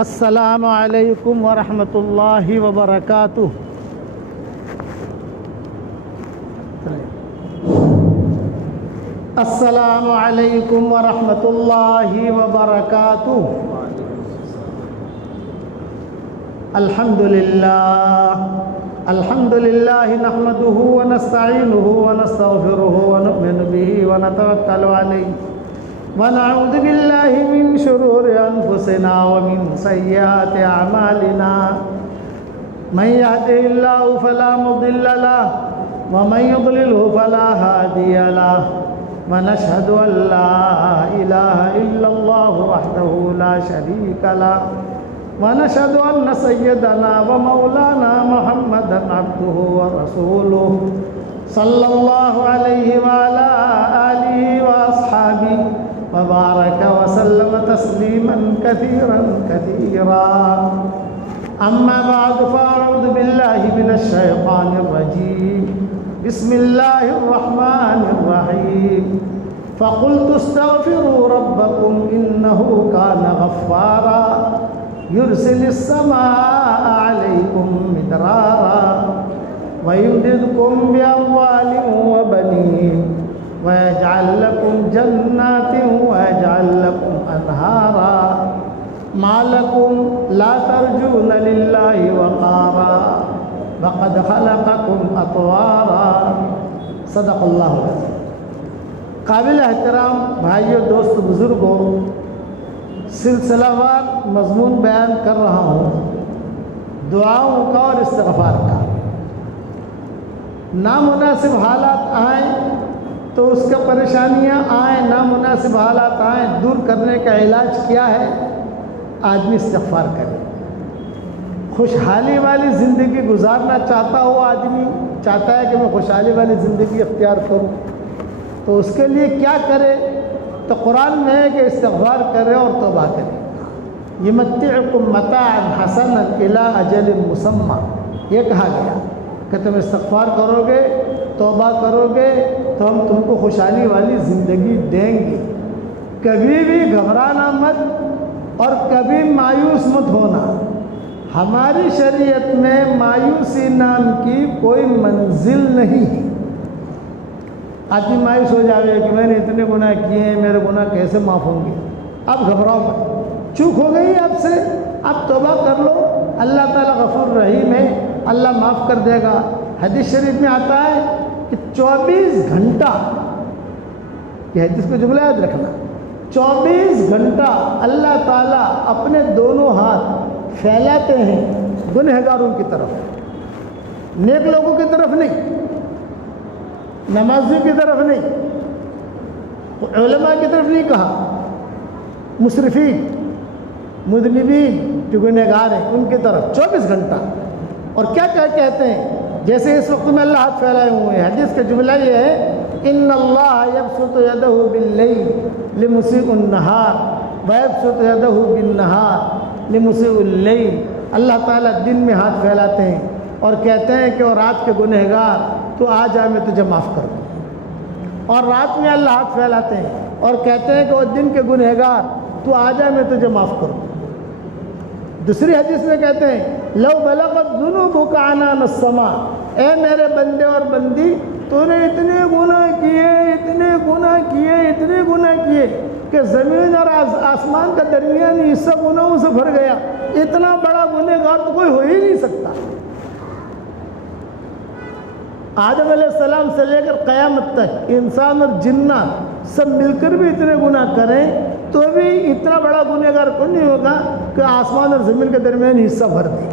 السلام علیکم ورحمۃ اللہ وبرکاتہ۔ السلام علیکم ورحمۃ اللہ وبرکاتہ۔ الحمد للہ نحمده ونستعینه ونستغفره ونؤمن به ونتوکل علیہ ونعوذ باللہ من شرور انفسنا ومن سیئات اعمالنا من يهده اللہ فلا مضل له ومن يضلله فلا هادی له ونشهد ان لا الہ الا اللہ وحدہ لا شریک له ونشهد ان سیدنا ومولانا محمدا عبده ورسوله صلی اللہ علیہ وعلى آلہ واصحابہ وبارك وسلم تسليما كثيرا كثيرا، أما بعد فأعوذ بالله من الشيطان الرجيم، بسم الله الرحمن الرحيم، فقلت استغفروا ربكم إنه كان غفارا يرسل السماء عليكم مدرارا ويمددكم بأموال وبنين ويجعل لكم جنات ويجعل لكم أنهارا ما لكم لا ترجون لله وقارا وقد خلقكم أطوارا۔ صدق اللہ العظیم۔ قابل احترام بھائیوں، دوست، بزرگوں، سلسلہ وار مضمون بیان کر رہا ہوں دعاؤں کا اور استغفار کا۔ نامناسب حالات آئیں تو اس کا پریشانیاں آئیں، نامناسب حالات آئیں، دور کرنے کا علاج کیا ہے؟ آدمی استغفار کرے۔ خوشحالی والی زندگی گزارنا چاہتا ہو آدمی، چاہتا ہے کہ میں خوشحالی والی زندگی اختیار کروں، تو اس کے لیے کیا کرے؟ تو قرآن میں ہے کہ استغفار کرے اور توبہ کرے۔ یمتعکم متاعا حسنا الی اجل مسمى، یہ کہا گیا کہ تم استغفار کرو گے، توبہ کرو گے تو ہم تم کو خوشحالی والی زندگی دیں گے۔ کبھی بھی گھبرانا مت اور کبھی مایوس مت ہونا۔ ہماری شریعت میں مایوسی نام کی کوئی منزل نہیں ہے۔ آدمی مایوس ہو جاوے کہ میں نے اتنے گناہ کیے ہیں، میرے گناہ کیسے معاف ہوں گے؟ اب گھبراؤ مت، چوک ہو گئی آپ سے، اب توبہ کر لو، اللہ تعالیٰ غفور رحیم ہے، اللہ معاف کر دے گا۔ حدیث شریف میں آتا ہے کہ 24 گھنٹہ، یہ حدیث کو جملہ یاد رکھنا، 24 گھنٹہ اللہ تعالیٰ اپنے دونوں ہاتھ پھیلاتے ہیں گنہگاروں کی طرف، نیک لوگوں کی طرف نہیں، نمازیوں کی طرف نہیں، علماء کی طرف نہیں کہا، مسرفین، مذنبین جو گنہگار ہیں ان کی طرف 24 گھنٹہ۔ اور کیا کہتے ہیں؟ جیسے اس وقت میں اللہ ہاتھ پھیلائے ہوئے ہیں، حدیث کا جملہ یہ ہے ان اللہ یبسط یدہ باللیل لمسیء النہار ویبسط یدہ بالنہار لمسیء اللیل۔ اللہ تعالیٰ دن میں ہاتھ پھیلاتے ہیں اور کہتے ہیں کہ وہ رات کے گنہگار تو آ جا میں تجھے معاف کر دوں، اور رات میں اللہ ہاتھ پھیلاتے ہیں اور کہتے ہیں کہ وہ دن کے گنہگار تو آ جا میں تجھے معاف کر دوں۔ دوسری حدیث میں کہتے ہیں لو بلغت ذنوبک عنان السماء، اے میرے بندے اور بندی، تو نے اتنے گناہ کیے، اتنے گناہ کیے، اتنے گناہ کیے کہ زمین اور آسمان کا درمیانی حصہ گناہوں سے بھر گیا، اتنا بڑا گنہگار تو کوئی ہو ہی نہیں سکتا۔ آدم علیہ السلام سے لے کر قیامت تک انسان اور جنات سب مل کر بھی اتنے گناہ کریں تو بھی اتنا بڑا گنہگار کوئی نہیں ہوگا کہ آسمان اور زمین کے درمیان حصہ بھر دے۔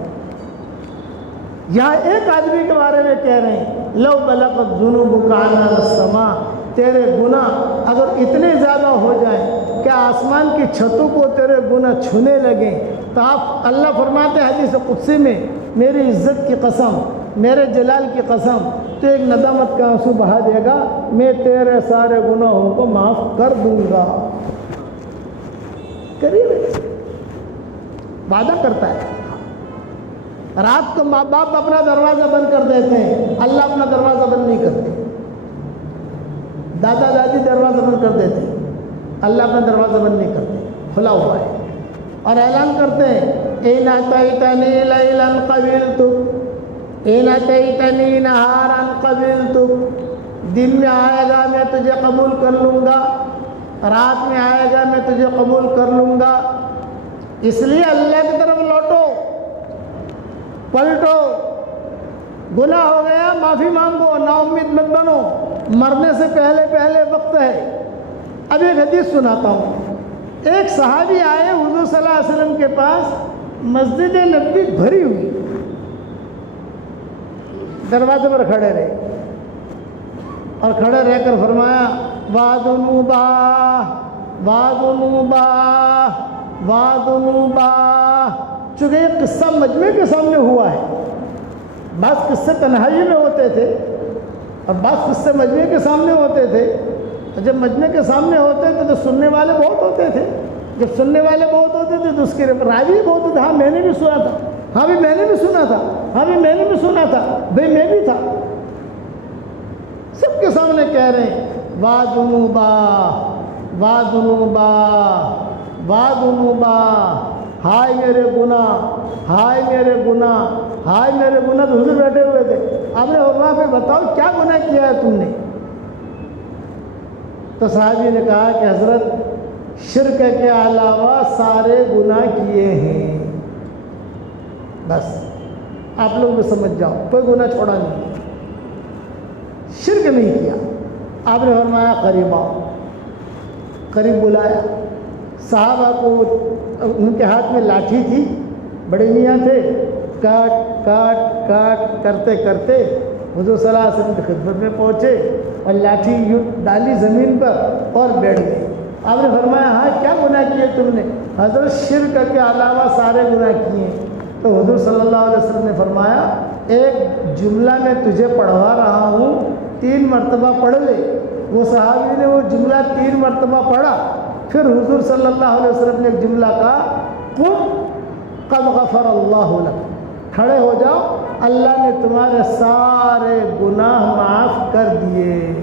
یہاں ایک آدمی کے بارے میں کہہ رہے ہیں لو بلغت ذنوبک عنان السماء، تیرے گناہ اگر اتنے زیادہ ہو جائیں کہ آسمان کی چھتوں کو تیرے گناہ چھونے لگیں، تو آپ اللہ فرماتے ہیں حدیث قدسی میں میری عزت کی قسم، میرے جلال کی قسم، تو ایک ندامت کا آنسو بہا دے گا، میں تیرے سارے گناہوں کو معاف کر دوں گا۔ قریب وعدہ کرتا ہے۔ رات کو ماں باپ اپنا دروازہ بند کر دیتے ہیں، اللہ اپنا دروازہ بند نہیں کرتے، دادا دادی دروازہ بند کر دیتے ہیں، اللہ اپنا دروازہ بند نہیں کرتے، کھلا ہوا ہے، اور اعلان کرتے ہیں اِنْ أَتَيْتَنِي لَيْلًا قَبِلْتُكَ اِنْ أَتَيْتَنِي نَهَارًا قَبِلْتُكَ، دن میں آئے گا میں تجھے قبول کر لوں گا، رات میں آئے گا میں تجھے قبول کر لوں گا۔ اس لیے اللہ کی طرف لوٹو، پلٹو، گناہ ہو گیا معافی مانگو، نا امید مت بنو، مرنے سے پہلے پہلے وقت ہے۔ اب ایک حدیث سناتا ہوں۔ ایک صحابی آئے حضور صلی اللہ علیہ وسلم کے پاس، مسجد نبوی بھری ہوئی، دروازے پر کھڑے رہے، اور کھڑے رہ کر فرمایا وَادُنُوبَا وَادُنُوبَا وَادُنُوبَا۔ چونکہ یہ قصہ مجمع کے سامنے ہوا ہے، بعض قصے تنہائی میں ہوتے تھے اور بعض قصے مجمع کے سامنے ہوتے تھے، اور جب مجمع کے سامنے ہوتے تھے تو سننے والے بہت ہوتے تھے، جب سننے والے بہت ہوتے تھے تو اس کے راوی بہت ہوتے، ہاں میں نے بھی سنا تھا، ہاں بھی میں نے بھی سنا تھا، ہاں بھی میں نے بھی سنا تھا، بھئی میں بھی تھا، سب کے سامنے کہہ رہے ہیں وَادُنُوبَا وَادُنُوبَا وَادُنُوبَا، ہائے میرے گناہ، ہائے میرے گناہ، ہائے میرے گناہ۔ تو حضور بیٹھے ہوئے تھے، آپ نے فرمایا پہ بتاؤ کیا گناہ کیا ہے تم نے؟ تو صحابی نے کہا کہ حضرت شرک کے علاوہ سارے گناہ کیے ہیں، بس آپ لوگ بھی سمجھ جاؤ، کوئی گناہ چھوڑا نہیں، شرک نہیں کیا۔ آپ نے فرمایا قریب آؤ، قریب بلایا، صحابہ کو ان کے ہاتھ میں لاٹھی تھی، بڑے میاں تھے، کاٹ کاٹ کاٹ کرتے کرتے حضور صلی اللہ علیہ وسلم کی خدمت میں پہنچے اور لاٹھی یوں ڈالی زمین پر اور بیٹھ گئے۔ آپ نے فرمایا ہاں کیا گناہ کیے تم نے؟ حضرت شرک کے علاوہ سارے گناہ کیے ہیں۔ تو حضور صلی اللہ علیہ وسلم نے فرمایا ایک جملہ میں تجھے پڑھوا رہا ہوں، 3 مرتبہ پڑھ لے۔ وہ صحابی نے وہ جملہ 3 مرتبہ پڑھا، پھر حضور صلی اللہ علیہ وسلم نے ایک جملہ کہا قم قد غفر اللہ لک، کھڑے ہو جاؤ، اللہ نے تمہارے سارے گناہ معاف کر دیے۔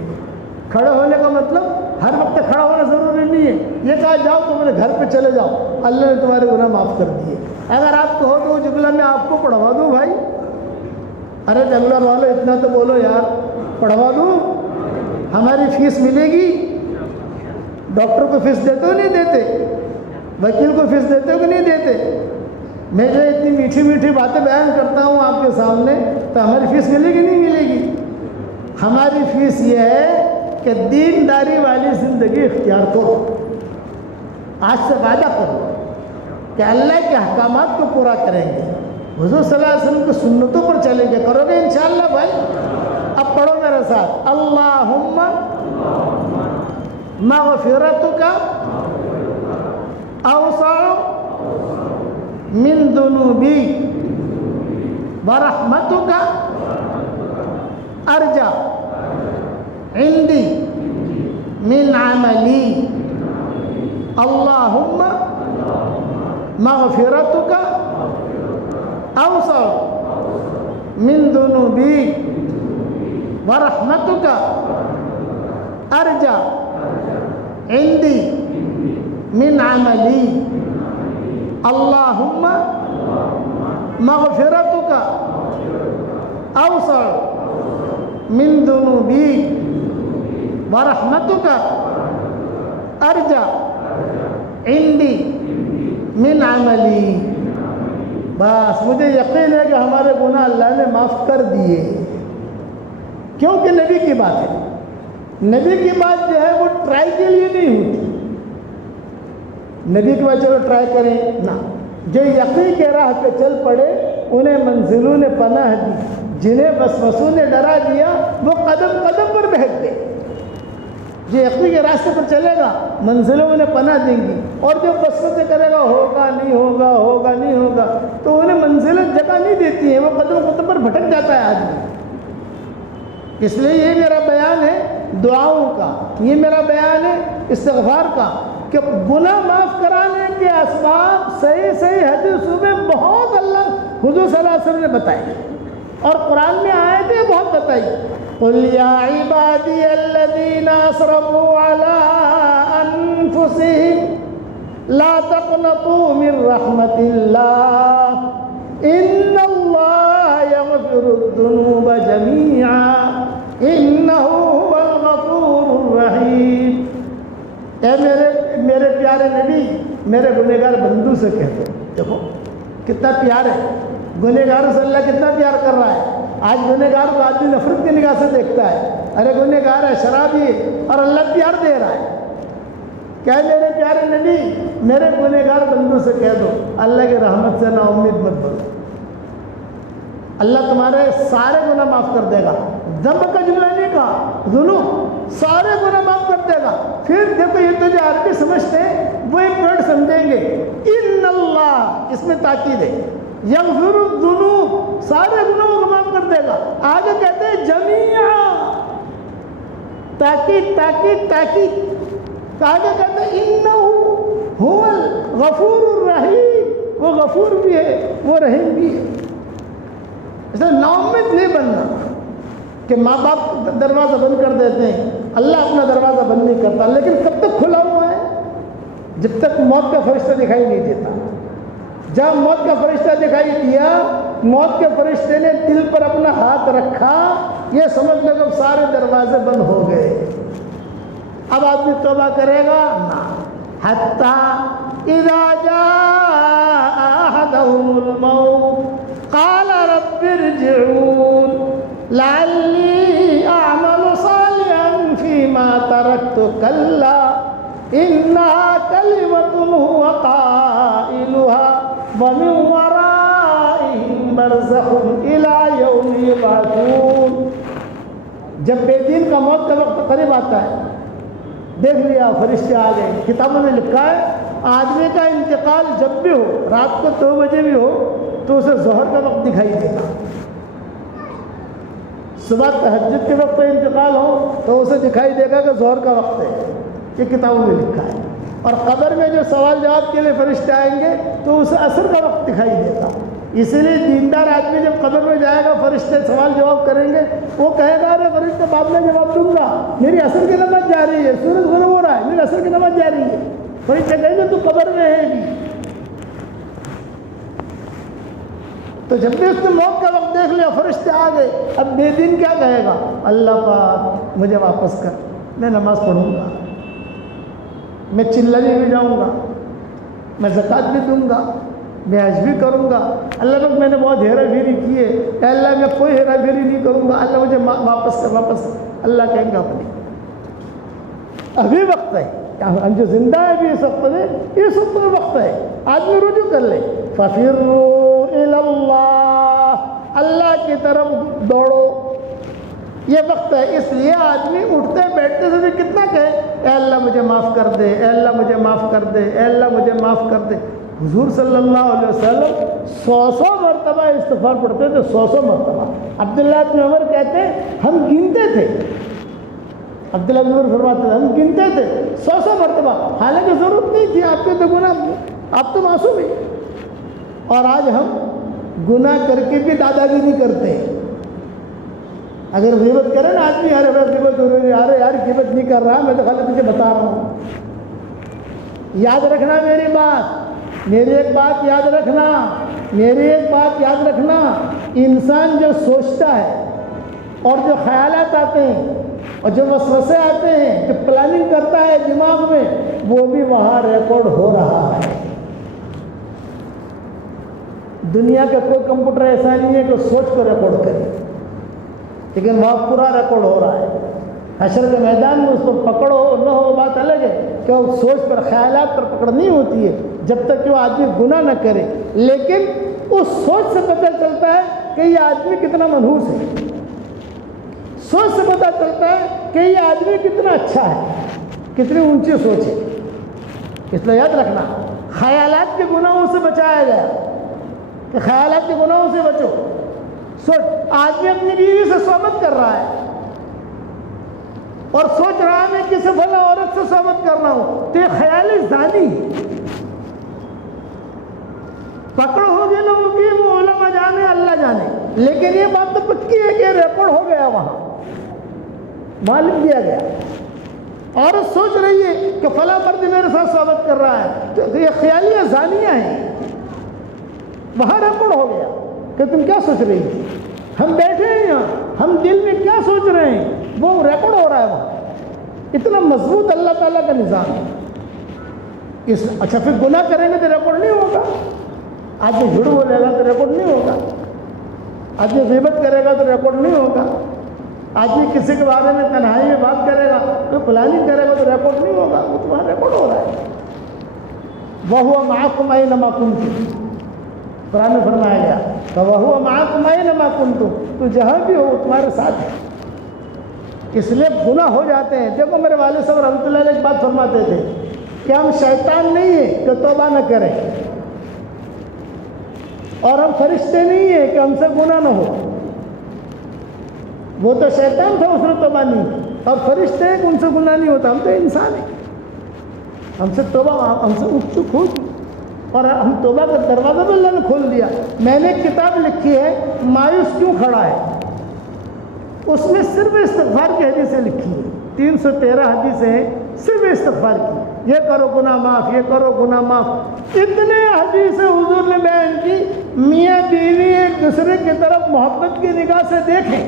کھڑے ہونے کا مطلب ہر وقت کھڑا ہونا ضروری نہیں ہے، یہ کہا جاؤ تمہارے گھر پہ چلے جاؤ، اللہ نے تمہارے گناہ معاف کر دیے۔ اگر آپ کہو تو وہ جملہ میں آپ کو پڑھوا دوں بھائی، ارے بنگلور والے اتنا تو بولو یار، پڑھوا دوں، ہماری فیس ملے گی؟ ڈاکٹر کو فیس دیتے ہو نہیں دیتے؟ وکیل کو فیس دیتے ہو کہ نہیں دیتے؟ میں جو اتنی میٹھی میٹھی باتیں بیان کرتا ہوں آپ کے سامنے، تو ہماری فیس ملے گی نہیں ملے گی؟ ہماری فیس یہ ہے کہ دینداری والی زندگی اختیار کرو، آج سے وعدہ کرو کہ اللہ کے احکامات کو پورا کریں گے، حضور صلی اللہ علیہ وسلم کی سنتوں پر چلیں گے، کرو گے انشاءاللہ بھائی؟ اب پڑھو میرے ساتھ، اللہم مغفرتک اوسع من ذنوبی ورحمتک ارجع عندی من عملی، اللہم مغفرتک اوسع من ذنوبی ورحمتک ارجع عندی من عملی، اللہم مغفرتک اوسع من ذنوبی ورحمتک ارجع عندی من عملی۔ بس مجھے یقین ہے کہ ہمارے گناہ اللہ نے معاف کر دیے، کیونکہ نبی کی بات ہے۔ نبی کی بات جو ہے وہ ٹرائی کے لیے نہیں ہوتی، نبی کی بات چلو ٹرائی کریں نا، جو یقین کے راہ پہ چل پڑے انہیں منزلوں نے پناہ دی، جنہیں وسوسوں نے ڈرا دیا وہ قدم قدم پر بہک گئے۔ جو یقین کے راستے پر چلے گا منزلوں انہیں پناہ دیں گی، اور جو وسوسے کرے گا ہوگا نہیں ہوگا ہوگا نہیں ہوگا تو انہیں منزلیں جگہ نہیں دیتی ہیں، وہ قدم قدم پر بھٹک جاتا ہے آدمی۔ اس لیے یہ میرا بیان ہے دعاؤں کا، یہ میرا بیان ہے استغفار کا، کہ گناہ معاف کرانے کے اسباب صحیح صحیح حدیثوں میں بہت اللہ حضور صلی اللہ علیہ وسلم نے بتائے، اور قرآن میں آیتیں بہت بتائی۔ قل یا عبادی الذین اسرفوا علی انفسهم أنفسهم لا تقنطوا من رحمة الله إن الله يغفر الذنوب جميعا إنه هو الغفور الرحيم۔ اے میرے پیارے نبی، میرے گنہگار بندوں سے کہتے ہیں، دیکھو کتنا پیار ہے، گنہگاروں سے اللہ کتنا پیار کر رہا ہے۔ آج گنہگار کو آدمی نفرت کی نگاہ سے دیکھتا ہے، ارے گنہگار ہے، شرابی ہے، اور اللہ پیار دے رہا ہے۔ کیا میرے پیارے نبی، میرے گنہگار بندوں سے کہہ دو اللہ کی رحمت سے نا امید مت بنو، اللہ تمہارے سارے گناہ معاف کر دے گا۔ ذنب کا جملہ نہیں کہا، ذنوب، سارے گناہ معاف کر دے گا۔ پھر دیکھو یہ تو جو عربی سمجھتے ہیں وہ ایک ورڈ سمجھیں گے، ان اللہ، اس میں تاکید ہے، یغفر الذنوب، سارے گناہوں کو معاف کر دے گا۔ آگے کہتے ہیں جمیعا، تاکید تاکید تاکید، آگے کہتے ہیں انہ هو الغفور الرحیم، وہ غفور بھی ہے وہ رحیم بھی ہے۔ اس لیے نا امید نہیں بننا کہ ماں باپ دروازہ بند کر دیتے ہیں، اللہ اپنا دروازہ بند نہیں کرتا، لیکن کب تک کھلا ہوا ہے؟ جب تک موت کا فرشتہ دکھائی نہیں دیتا۔ جب موت کا فرشتہ دکھائی دیا، موت کے فرشتے نے دل پر اپنا ہاتھ رکھا، یہ سمجھ لو کہ سارے دروازے بند ہو گئے۔ اب آدمی توبہ کرے گا نہ، حتی اذا جاء احدهم الموت قال رب ارجعون لعلی اعمل صالحا فیما ترکت کلا انها کلمة هو قائلها ومن ورائهم برزخ الى یوم یبعثون۔ جب بے دین کا موت کا وقت قریب آتا ہے، دیکھ لیا فرشتے آ گئے، کتابوں میں لکھا ہے آدمی کا انتقال جب بھی ہو، رات کو 2 بجے بھی ہو تو اسے ظہر کا وقت دکھائی دیگا، صبح تہجد کے وقت انتقال ہو تو اسے دکھائی دے گا کہ ظہر کا وقت ہے، یہ کتابوں میں لکھا ہے۔ اور قبر میں جو سوال جواب کے لیے فرشتے آئیں گے تو اسے عصر کا وقت دکھائی دیتا۔ اسی لیے دیندار آدمی جب قبر میں جائے گا، فرشتے سوال جواب کریں گے، وہ کہے گا ارے فرشتے بعد میں جواب دوں گا، میری عصر کی نماز جا رہی ہے، سورج غروب ہو رہا ہے، میری عصر کی نماز جا رہی ہے۔ فرشتے کہیں گے تو قبر میں ہے گی۔ تو جب بھی اس نے موت کا وقت دیکھ لیا، فرشتے آ گئے، اب بے دین کیا کہے گا؟ اللہ پاک مجھے واپس کر، میں نماز پڑھوں گا، میں چلانے بھی جاؤں گا، میں زکوٰۃ بھی دوں گا، میں حج بھی کروں گا، اللہ پاک میں نے بہت ہیرا پھیری کی ہے، اے اللہ میں کوئی ہیرا پھیری نہیں کروں گا، اللہ مجھے واپس کر واپس کر۔ اللہ کہیں گا اپنی ابھی وقت ہے، ہم جو زندہ ہے ابھی اس وقت میں، اس وقت میں وقت ہے، آدمی رجوع کر لے۔ فَفِرُّوا إِلَى اللَّهِ، اللہ کی طرف دوڑو، یہ وقت ہے۔ اس لیے آدمی اٹھتے بیٹھتے سے بھی کتنا کہے اے اللہ مجھے معاف کر دے، اے اللہ مجھے معاف کر دے، اے اللہ مجھے معاف کر دے۔ حضور صلی اللہ علیہ وسلم 100 مرتبہ استغفار پڑھتے تھے، 100 مرتبہ۔ عبداللہ بن عمر کہتے ہیں ہم گنتے تھے، عبداللہ بن عمر فرماتے تھے ہم گنتے تھے 100 مرتبہ، حالانکہ ضرورت نہیں تھی، آپ کے تو گناہ، آپ تو معصوم ہیں۔ اور آج ہم گناہ کر کے بھی داداگیری کرتے ہیں۔ اگر غیبت کرے نا آدمی، ارے غیبت ضروری ہے، ارے یار غیبت نہیں کر رہا، میں تو خالی تجھے بتا رہا ہوں۔ یاد رکھنا میری بات، میری ایک بات یاد رکھنا، میری ایک بات یاد رکھنا، انسان جو سوچتا ہے اور جو خیالات آتے ہیں اور جو وسوسے آتے ہیں، جو پلاننگ کرتا ہے دماغ میں، وہ بھی وہاں ریکارڈ ہو رہا ہے۔ دنیا کا کوئی کمپیوٹر ایسا نہیں ہے کہ سوچ کر ریکارڈ کرے، لیکن وہاں پورا ریکارڈ ہو رہا ہے۔ حشر کے میدان میں اس کو پکڑو نہ ہو بات الگ ہے، کہ وہ سوچ پر، خیالات پر پکڑ نہیں ہوتی ہے جب تک کہ وہ آدمی گناہ نہ کرے، لیکن اس سوچ سے پتہ چلتا ہے کہ یہ آدمی کتنا منحوس ہے، سوچ سے پتہ چلتا ہے کہ یہ آدمی کتنا اچھا ہے، کتنی اونچی سوچ ہے۔ اس لیے یاد رکھنا، خیالات کے گناہوں سے بچایا گیا کہ خیالات کے گناہوں سے بچو۔ سوچ، آدمی اپنی بیوی سے صحبت کر رہا ہے اور سوچ رہا ہے میں کسی فلاں عورت سے صحبت کر رہا ہوں، تو یہ خیالی زانی پکڑ ہوگی لوگوں کی، وہ علماء جانے اللہ جانے، لیکن یہ بات تو پکی ہے کہ ریکارڈ ہو گیا، وہاں لکھ دیا گیا۔ عورت سوچ رہی ہے کہ فلاں مرد میرے ساتھ صحبت کر رہا ہے، تو یہ خیالیہ زانیہ ہیں، وہاں ریکارڈ ہو گیا کہ تم کیا سوچ رہی ہو، ہم بیٹھے ہیں یہاں، ہم دل میں کیا سوچ رہے ہیں وہ ریکارڈ ہو رہا ہے وہاں. اتنا مضبوط اللہ تعالیٰ کا نظام ہے. اچھا پھر گناہ کریں گے تو ریکارڈ نہیں ہوگا، آدمی جھوٹ بولے گا تو ریکارڈ نہیں ہوگا، آدمی غیبت کرے گا تو ریکارڈ نہیں ہوگا، آدمی کسی کے بارے میں تنہائی میں بات کرے گا تو پلاننگ کرے گا تو ریکارڈ نہیں ہوگا، وہ تمہارا ریکارڈ ہو رہا ہے. وَهُوَ مَعَكُمْ أَيْنَمَا كُنتُمْ، قرآن میں فرمایا گیا وَهُوَ مَعَكُمْ أَيْنَمَا كُنتُمْ، تو جہاں بھی ہو تمہارے ساتھ ہے. اس لیے گناہ ہو جاتے ہیں. دیکھو میرے والد صاحب رحمۃ اللہ علیہ ایک بات فرماتے تھے کہ ہم شیطان نہیں ہیں کہ توبہ نہ کریں، اور ہم فرشتے نہیں ہیں کہ ہم سے گناہ نہ ہو. وہ تو شیطان تھا، اس نے توبہ نہیں کی، اور فرشتے ہیں کہ ان سے گناہ نہیں ہوتا. ہم تو انسان ہیں، ہم سے توبہ ہم سے اٹھ چک ہو، اور ہم توبہ کا دروازہ بھی اللہ نے کھول دیا. میں نے ایک کتاب لکھی ہے مایوس کیوں کھڑا ہے، اس میں صرف استغفار کی حدیثیں لکھی ہیں، 313 حدیثیں ہیں صرف استغفار کی. یہ کرو گناہ معاف، یہ کرو گناہ معاف. اتنے حدیثیں حضور نے بیان کی. میاں بیوی ایک دوسرے کی طرف محبت کی نگاہ سے دیکھیں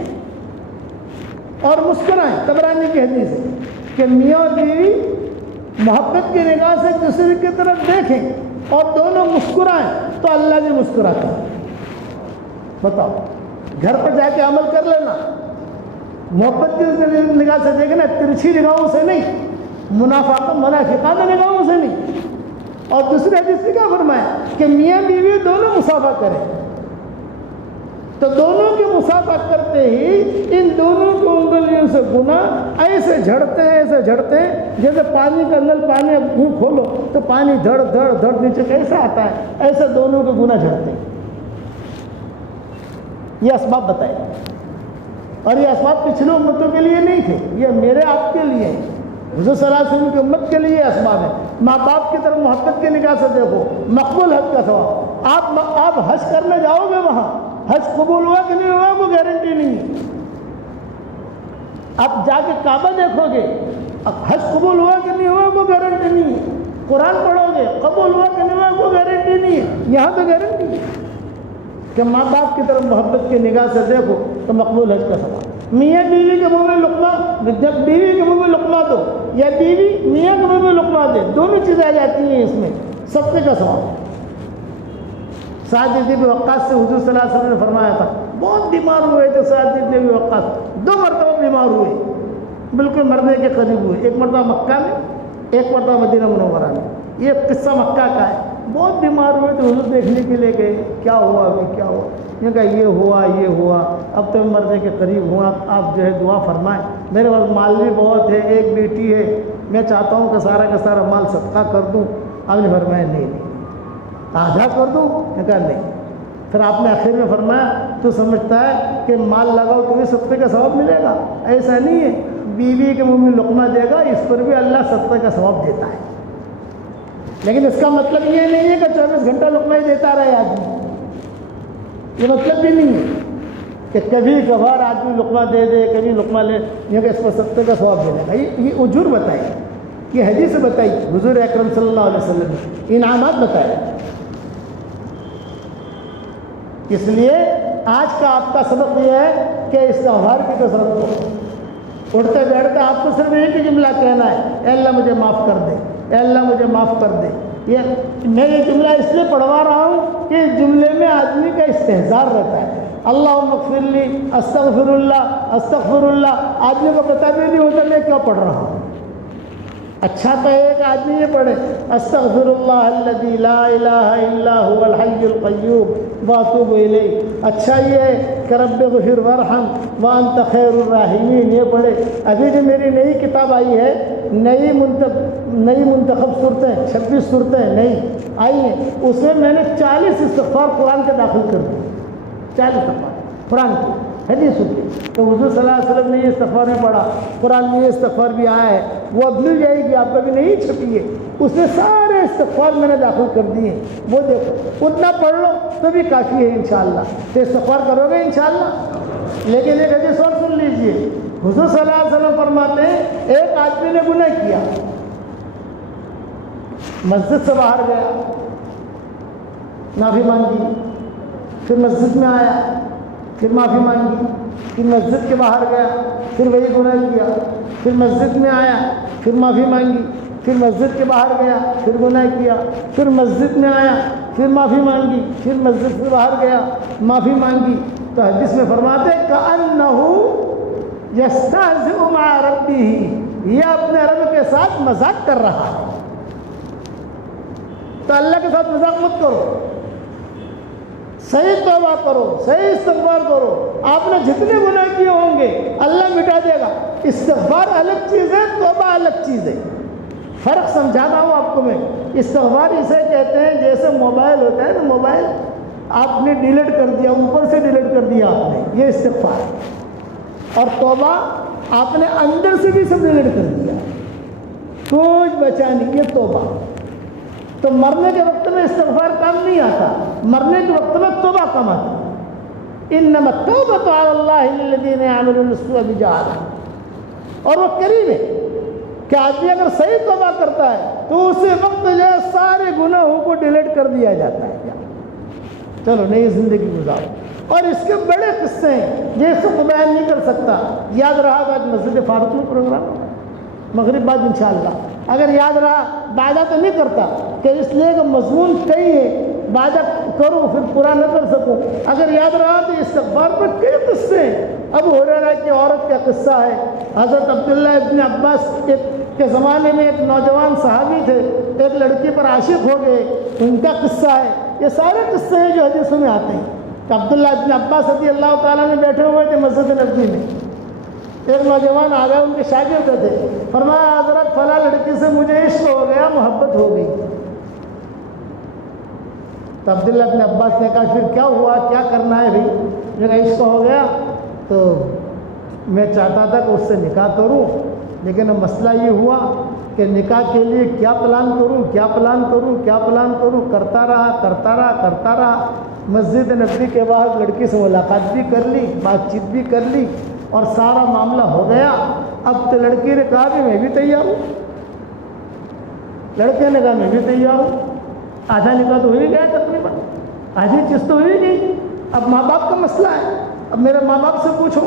اور مسکرائیں. طبرانی کی حدیث ہے کہ میاں اور بیوی محبت کی نگاہ سے ایک دوسرے کی طرف دیکھیں اور دونوں مسکرائیں تو اللہ بھی مسکراتا ہے. بتاؤ، گھر پر جا کے عمل کر لینا، محبت کی نگاہ سے دیکھنا، ترچھی نگاہوں سے نہیں، منافقانہ نگاہوں سے نہیں. اور دوسری حدیث میں کیا فرمایا کہ میاں بیوی دونوں مصافحہ کریں. تو دونوں کی مصافحہ کرتے ہی ان دونوں کی انگلیوں سے گناہ ایسے جھڑتے ہیں جیسے پانی کا نل، پانی اب منہ کھولو تو پانی دھڑ دھڑ دھڑ نیچے کیسے آتا ہے، ایسے دونوں کے گناہ جھڑتے ہیں. یہ اسباب بتائے، اور یہ اسباب پچھلے امتوں کے لیے نہیں تھے، یہ میرے آپ کے لیے ہیں. حضور صلی اللہ علیہ وسلم کی امت کے لیے اسباب ہے. ماں باپ کی طرف محبت کی نگاہ سے دیکھو، مقبول حج کا ثواب. آپ حج کرنے جاؤ گے، وہاں حج قبول ہوا کہ نہیں ہوا کوئی گارنٹی نہیں ہے. آپ جا کے کعبہ دیکھو گے، حج قبول ہوا کہ نہیں ہوا کوئی گارنٹی نہیں ہے. قرآن پڑھو گے، قبول ہوا کہ نہیں ہوا کوئی گارنٹی نہیں ہے. یہاں تو گارنٹی ہے کہ ماں باپ کی طرف محبت کی نگاہ سے دیکھو تو مقبول حج کا ثواب. میاں بیوی کے منہ میں لقمہ، جب بیوی کے منہ میں لقمہ دو یا بیوی میاں کے منہ میں لقمہ دے، دونوں چیزیں آ جاتی ہیں اس میں، صدقے کا ثواب. سعد بن وقاص سے حضور صلی اللہ علیہ وسلم نے فرمایا تھا، بہت بیمار ہوئے تھے سعد بن وقاص، 2 مرتبہ بیمار ہوئے، بالکل مرنے کے قریب ہوئے. ایک مرتبہ مکہ میں، ایک مرتبہ مدینہ منورہ میں. یہ قصہ مکہ کا ہے. بہت بیمار ہوئے تو حضور دیکھنے کے لیے گئے، کیا ہوا ابھی کیا ہوا. یہ کہا یہ ہوا اب تو مرنے کے قریب ہوں، آپ جو ہے دعا فرمائیں. میرے پاس مال بھی بہت ہے، ایک بیٹی ہے، میں چاہتا ہوں کہ سارا کا سارا مال صدقہ کر دوں. آپ نے فرمایا نہیں، آدھا کر دوں. میں کہا نہیں. پھر آپ نے آخر میں فرمایا تو سمجھتا ہے کہ مال لگاؤ تو بھی صدقے کا ثواب ملے گا؟ ایسا نہیں ہے، بیوی کے منہ میں لقمہ دے گا، اس پر بھی اللہ صدقے کا ثواب دیتا ہے. لیکن اس کا مطلب یہ نہیں ہے کہ 24 گھنٹہ لقمہ ہی دیتا رہے آدمی. یہ مطلب بھی نہیں ہے کہ کبھی کبھار آدمی لقمہ دے دے، کبھی لقمہ لے، یہ کہ اس پر صدقے کا ثواب ملے گا. یہ اجور بتائی، یہ حدیث بتائی حضور اکرم صلی اللہ علیہ وسلم نے، انعامات بتائے. اس لیے آج کا آپ کا سبق یہ ہے کہ استغفار کی کثرت کو، اٹھتے بیٹھتے آپ کو صرف ایک ہی جملہ کہنا ہے، اے اللہ مجھے معاف کر دے، اے اللہ مجھے معاف کر دے. میں یہ جملہ اس لیے پڑھوا رہا ہوں کہ اس جملے میں آدمی کا استحضار رہتا ہے. اللہم اغفر لی، استغفر اللہ، استغفر اللہ. آدمی کو پتہ بھی نہیں ہوتا میں کیا پڑھ رہا ہوں. اچھا تو ایک آدمی یہ پڑھے استغفر اللہ الذی لا الہ الا هو الحی القیوم واتوب الیہ. اچھا یہ ہے کہ رب اغفر وارحم وانت خیر الراحمین، یہ پڑھے. ابھی جو میری نئی کتاب آئی ہے، نئی منتخب صورتیں، 26 صورتیں نئی آئی ہیں، اس میں نے 40 استغفار قرآن کے داخل کر دی. 40 استغفار قرآن کی حدیث ہوتی. تو حضور صلی اللہ علیہ وسلم نے یہ استغفار میں پڑھا، قرآن میں یہ استغفار بھی آیا ہے، وہ اب مل جائے گی، آپ کو بھی نہیں چھپی ہے. اس نے سارے استغفار میں نے داخل کر دیے ہیں، وہ دیکھو. اتنا پڑھ لو تو بھی کافی ہے انشاءاللہ. تو استغفار کرو گے انشاءاللہ. لیکن ایک حدیث اور سن لیجئے، حضور صلی اللہ علیہ وسلم فرماتے ہیں ایک آدمی نے گناہ کیا، مسجد سے باہر گیا، معافی مانگی، پھر مسجد میں آیا، پھر معافی مانگی، پھر مسجد کے باہر گیا، پھر وہی گناہ کیا، پھر مسجد میں آیا، پھر معافی مانگی، پھر مسجد کے باہر گیا، پھر گناہ کیا، پھر مسجد میں آیا، پھر معافی مانگی، پھر مسجد سے باہر گیا، معافی مانگی۔ تو حدیث میں فرماتے ہیں کأنہ یستہزئ مع ربہ، یہ اپنے رب کے ساتھ مذاق کر رہا ہے۔ تو اللہ کے ساتھ مذاق مت کرو، صحیح توبہ کرو، صحیح استغفار کرو۔ آپ نے جتنے گناہ کیے ہوں گے اللہ مٹا دے گا۔ استغفار الگ چیز ہے، توبہ الگ چیز ہے۔ فرق سمجھاتا ہوں آپ کو میں۔ استغفار اسے کہتے ہیں جیسے موبائل ہوتا ہے نا، موبائل آپ نے ڈیلیٹ کر دیا، اوپر سے ڈیلیٹ کر دیا آپ نے، یہ استغفار ہے۔ اور توبہ آپ نے اندر سے بھی سب ڈیلیٹ کر دیا، کچھ بچا نہیں، یہ توبہ۔ تو مرنے کے وقت میں استغفار کام نہیں آتا، مرنے کے وقت میں توبہ کام آتا۔ انما التوبۃ علی اللہ للذین یعملون السوء بجہالہ، اور وہ قریب ہے کہ آدمی اگر صحیح توبہ کرتا ہے تو اسی وقت جو ہے سارے گناہوں کو ڈیلیٹ کر دیا جاتا ہے، چلو نئی زندگی گزارو۔ اور اس کے بڑے قصے ہیں جس کو بیان نہیں کر سکتا۔ یاد رہا آج مسجد فاروق میں پروگرام مغرب بعد انشاءاللہ، اگر یاد رہا وعدہ تو نہیں کرتا کہ اس لیے کہ مضمون کئی ہے وعدہ کروں پھر پورا نہ کر سکوں۔ اگر یاد رہا تو استغفار پر کئی قصے ہیں۔ ابو ہریرہ کی عورت کا قصہ ہے، حضرت عبداللہ ابن عباس کے زمانے میں ایک نوجوان صحابی تھے، ایک لڑکی پر عاشق ہو گئے، ان کا قصہ ہے۔ یہ سارے قصے ہیں جو حدیثوں میں آتے ہیں کہ عبداللہ ابن عباس رضی اللہ تعالیٰ نے بیٹھے ہوئے تھے مسجد نبوی میں، ایک نوجوان آ گیا، ان کے شاگرد تھے، فرمایا حضرت فلاں لڑکی سے مجھے عشق ہو گیا، محبت ہو گئی۔ تو عبداللہ ابن عباس نے کہا پھر کیا ہوا، کیا کرنا ہے بھائی؟ میرا عشق ہو گیا تو میں چاہتا تھا کہ اس سے نکاح کروں، لیکن اب مسئلہ یہ ہوا کہ نکاح کے لیے کیا پلان کروں، کیا پلان کروں، کیا پلان کروں، کرتا رہا۔ مسجد نبوی کے باہر لڑکی سے ملاقات بھی کر لی، بات چیت بھی کر لی، اور سارا معاملہ ہو گیا۔ اب تو لڑکی نے کہا کہ میں بھی تیار ہوں، لڑکے نے کہا میں بھی تیار ہوں۔ آدھا نکاح تو ہو ہی گیا، تقریباً آدھی چیز تو ہو ہی گئی۔ اب ماں باپ کا مسئلہ ہے، اب میرے ماں باپ سے پوچھو۔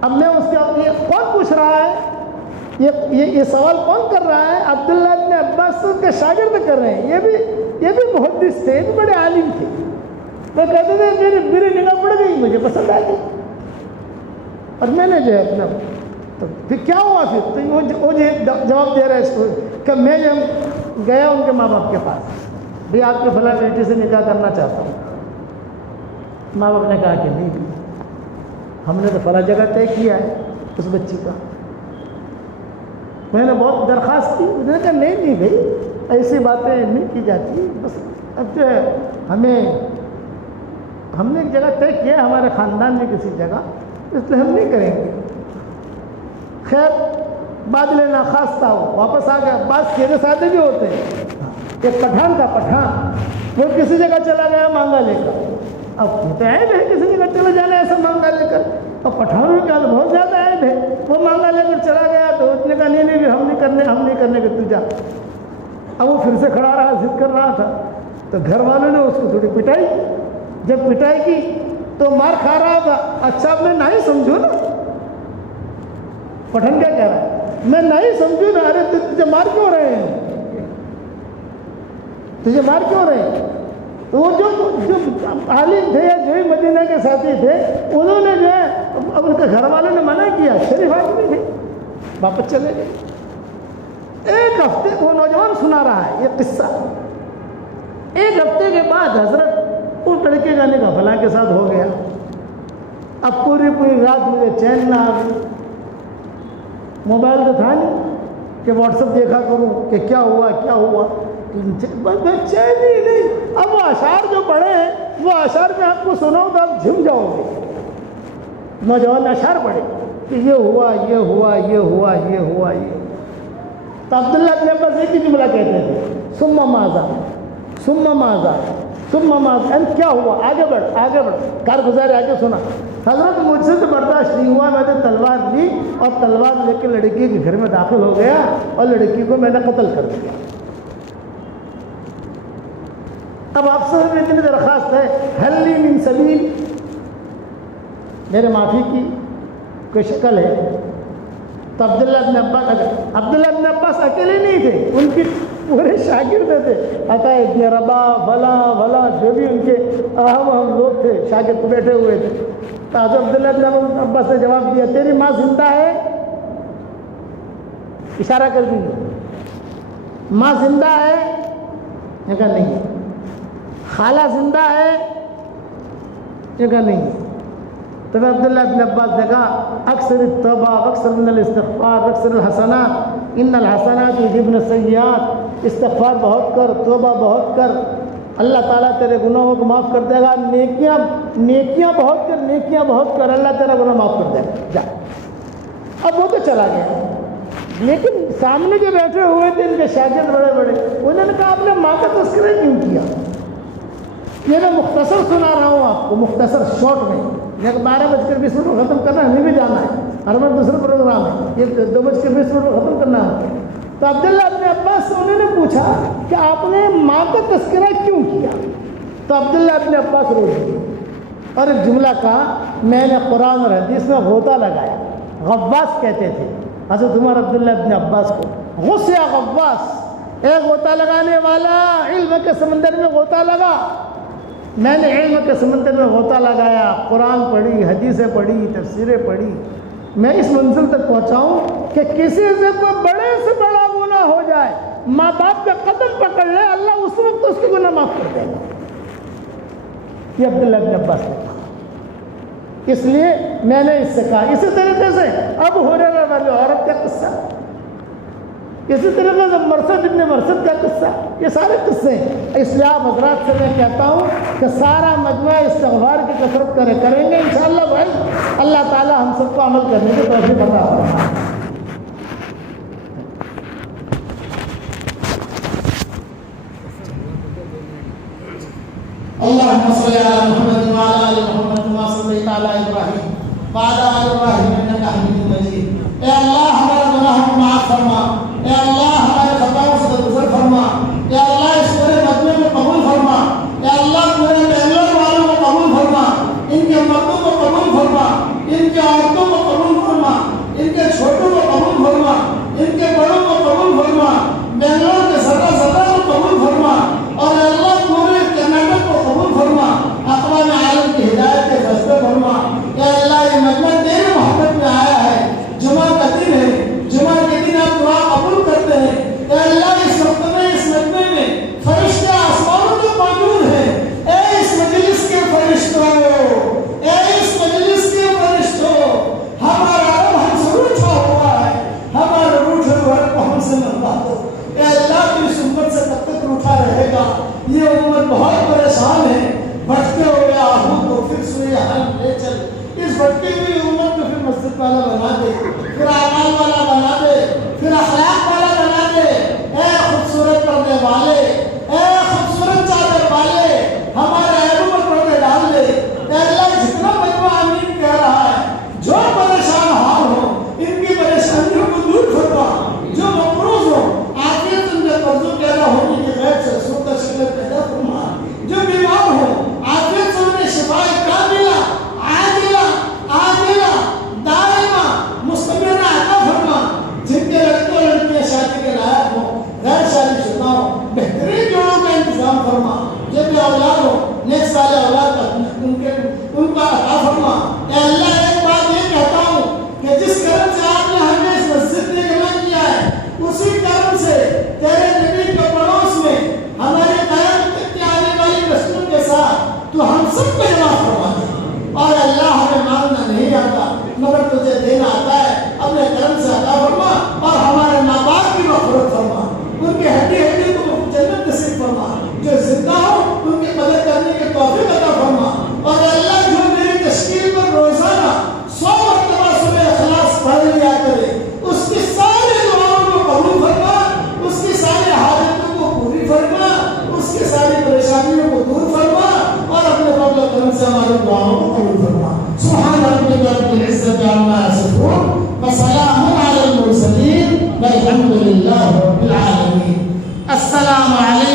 اب میں اس کا کون پوچھ رہا ہے، یہ سوال کون کر رہا ہے؟ عبداللہ ابن عباس کے شاگرد کر رہے ہیں۔ یہ بھی محدث تھے، یہ بھی بڑے عالم تھے۔ وہ کہتے تھے میری نگاہ پڑ گئی، مجھے پسند آ گئی، اور میں نے جو ہے اپنا تو پھر کیا ہوا؟ پھر تو وہ جواب دے رہا ہے اس کو کہ میں جب گیا ان کے ماں باپ کے پاس، بھئی آپ کے فلاں بیٹی سے نکاح کرنا چاہتا ہوں۔ ماں باپ نے کہا کہ نہیں، ہم نے تو فلاں جگہ طے کیا ہے اس بچی کا۔ میں نے بہت درخواست کی، انہوں نے کہا نہیں بھائی ایسی باتیں نہیں کی جاتی، بس اب جو ہے ہم نے ایک جگہ طے کیا ہے ہمارے خاندان میں کسی جگہ، اس لیے ہم نہیں کریں گے۔ خیر بادل ناخواستہ ہو واپس آ گیا۔ بعض سیدھے سادے بھی ہوتے ہیں، ایک پٹھان تھا، پٹھان وہ کسی جگہ چلا گیا مانگا لے کر۔ اب ہوتا ہے کسی جگہ چلے جانا ایسا مانگا لے کر، اور پٹھانوں کا بہت زیادہ عیب ہے، وہ مانگا لے کر چلا گیا تو اس نے کہا نہیں ہم نہیں کرنے کے تو جا۔ اب وہ پھر سے کھڑا رہا، ضد کر رہا تھا، تو گھر والوں نے اس کو تھوڑی پٹائی۔ جب پٹائی کی تو مار کھا رہا تھا، اچھا میں نہیں سمجھوں نا، پٹھان کیا کہہ رہا ہے، میں نہیں سمجھوں نا، ارے تجھے مار کیوں رہے ہیں، تجھے مار کیوں رہے ہیں؟ وہ جو عالم تھے یا جو ہی مدینہ کے ساتھی تھے، انہوں نے جو ہے اب ان کے گھر والوں نے منع کیا، شریف آدمی تھے، واپس چلے گئے۔ ایک ہفتے وہ نوجوان سنا رہا ہے یہ قصہ، ایک ہفتے کے بعد حضرت اس لڑکے کا نکاح فلاں کے ساتھ ہو گیا۔ اب پوری رات مجھے چین نہ آ گئی، موبائل تو تھا نہیں کہ واٹس ایپ دیکھا کروں کہ کیا ہوا، چین ہی نہیں۔ اب وہ اشعار جو پڑھے ہیں وہ اشعار میں آپ کو سناؤ تو آپ جھم جاؤ گے۔ نوجوان اشعار پڑھے کہ یہ ہوا تو عبداللہ ابن عباس ایک ہی جملہ کہتے تھے، ثم ماذا، کیا ہوا، آگے بڑھ، کارگزار آگے سنا، حضرت مجھ سے تو برداشت نہیں ہوا، میں نے تلوار لی اور تلوار لے کے لڑکی کے گھر میں داخل ہو گیا اور لڑکی کو میں نے قتل کر دیا۔ اب آپ سے اتنی درخواست ہے، حل لی من سبیل، میرے معافی کی کوئی شکل ہے؟ تو عبداللہ بن عباس اکیلے نہیں تھے، ان کی پورے شاگرد تھے، عطا ابن رباح فلاں جو بھی ان کے اہم لوگ تھے شاگرد بیٹھے ہوئے تھے۔ تو حضرت عبداللہ بن عباس نے جواب دیا، تیری ماں زندہ ہے؟ اشارہ کر دیجیے، ماں زندہ ہے؟ یہ کہا نہیں۔ خالہ زندہ ہے؟ یہ کہا نہیں۔ تو عبداللہ بن عباس نے کہا، اکثر التوبہ اکثر من الاستغفار اکثر الحسنات ان الحسنات یذهبن السیئات، استغفار بہت کر، توبہ بہت کر، اللہ تعالیٰ تیرے گناہوں کو معاف کر دے گا، نیکیاں بہت کر، اللہ تیرا گناہ معاف کر دے گا، جا۔ اب وہ تو چلا گیا، لیکن سامنے جو بیٹھے ہوئے تھے ان کے شاگرد بڑے بڑے، انہوں نے کہا آپ نے ماں کا تذکرہ کیوں کیا؟ یہ میں مختصر سنا رہا ہوں آپ کو، مختصر شارٹ میں، 12:20 کو ختم کرنا، ہمیں بھی جانا ہے، ہمارا دوسرا پروگرام ہے، یہ 2:20 کو ختم کرنا ہے۔ تو عبداللہ بن عباس سے انہوں نے پوچھا کہ آپ نے ماں کا تذکرہ کیوں کیا؟ تو عبداللہ بن عباس رو دیے اور ایک جملہ کہا، میں نے قرآن اور حدیث میں غوطہ لگایا۔ غواص کہتے تھے حضرت عمر عبداللہ بن عباس کو، غوث یا غواص، ایک غوطہ لگانے والا، علم کے سمندر میں غوطہ لگا۔ میں نے علم کے سمندر میں غوطہ لگایا، قرآن پڑھی، حدیثیں پڑھی، تفسیریں پڑھی، میں اس منزل تک پہنچاؤں کہ کسی سے کوئی بڑے سے بڑا گناہ ہو جائے، ماں باپ کا قدم پکڑ لے، اللہ اس وقت اس کے گناہ معاف کر دے گا۔ یہ عبداللہ بن عباس نے کہا، اس لیے میں نے اس سے کہا۔ اسی طریقے سے ابو ہریرہ والی عورت کا قصہ، اسی طریقے سے مرثد ابن مرثد کا قصہ، یہ سارے قصے ہیں۔ اس لیے آپ حضرات سے میں کہتا ہوں کہ سارا مجموعہ استغفار کی کثرت کریں گے انشاءاللہ بھائی، اللہ تعالی ہم سب کو عمل کرنے کی توفیق عطا فرمائے۔ اللهم صل على محمد وعلى ال محمد كما صليت على ابراهيم وعلى ال ابراهيم انك حميد مجيد۔ اے اللہ ہمارے گناہوں کو معاف فرما، اے اللہ ہمارے خطاؤں سے درگزر فرما، اے اللہ اس پورے مجمع کو قبول فرما، اے اللہ پورے بنگلور والوں کو قبول فرما، ان کے مردوں کو قبول فرما، ان کے عورتوں کو قبول فرما، ان کے چھوٹوں کو قبول فرما، ان کے بڑوں کو قبول فرما، بنگلور کے ذرہ ذرہ کو قبول فرما، اور اے اللہ پورے کرناٹک کو قبول فرما، اقوام عالم کی ہدایت کے فیصلے فرما۔ اے اللہ یہ مجمع تیرے محبت میں آیا ہے، جمعہ کا دن ہے، جمعہ کے دن آپ دعا قبول کرتے ہیں۔ اے اللہ اس وقت میں اس مجمع میں فرشتے آسمانوں میں موجود ہیں، اے اس مجلس کے فرشتوں، اے اس مجلس کے فرشتوں، ہمارا رب ہم سے روٹھا ہوا ہے، ہمارے روٹھے ہوئے کو ہم سے منوا دو۔ اے اللہ تو اس امت سے کب تک روٹھا رہے گا؟ یہ امت بہت پریشان ہے، بھٹکے ہوئے آہو کو پھر سوئے حل لے چل، اس بھٹکی ہوئی امت کو پھر مسجد والا بنا دے، پھر اعمال والا بنا دے، پھر اخلاق والا بنا دے۔ اے خوبصورت پردے والے، اے خوبصورت چادر والے، ہمارے عیبوں پر پردے ڈال دے۔ اے اللہ جتنا مجموعہ آمین کہہ رہا ہے، جو پریشان حال ہو ان کی پریشانیوں کو دور فرما، جو مقروض ہو عافیت ان کے قرضوں کے ادا ہونے کی غیب سے صورت شکل پیدا فرما، جو بیمار ہو عافیت سے انہیں شفا کاملہ عاجلہ عاجلہ دائمہ مستمرہ عطا فرما، جن کے لڑکے اور لڑکیاں شادی کے لائق ہوں، غیر شادی شدہ ہوں، بہترین جوڑوں کا انتظام فرما، جن کے اولاد ہو نیک صالح اولاد ان کا عطا فرما۔ اے اللہ ایک بات یہ کہتا ہوں کہ جس کرم سے آپ نے ہمیں اس مسجد میں جمع کیا ہے، اسی کرم سے تیرے نبی کے پڑوس میں ہمارے قیام تک کی آنے والی نسلوں کے ساتھ تو ہم سب کو جمع فرما دے۔ اور اللہ ہمیں مانگنا نہیں آتا مگر تجھے دینا آتا ہے، اپنے کرم سے عطا فرما، اور ہمارے ماں باپ کی مغفرت فرما، ان کے ہڈی ہڈی کو جنت نصیب فرما، جو زندہ ہو ان کی مدد کرنے کے توفیق عطا فرما۔ اور اللہ جو میری تشکیل پر روزانہ 100 مرتبہ صبح اخلاص پڑھ لیا کرے، اس کی ساری دعاؤں کو قبول فرما، اس کی ساری حاجتوں کو پوری فرما، اس کی ساری پریشانیوں کو دور فرما، اور اپنے فضل و کرم سے ہماری دعاؤں کو قبول فرما۔ سبحان السلام علیکم.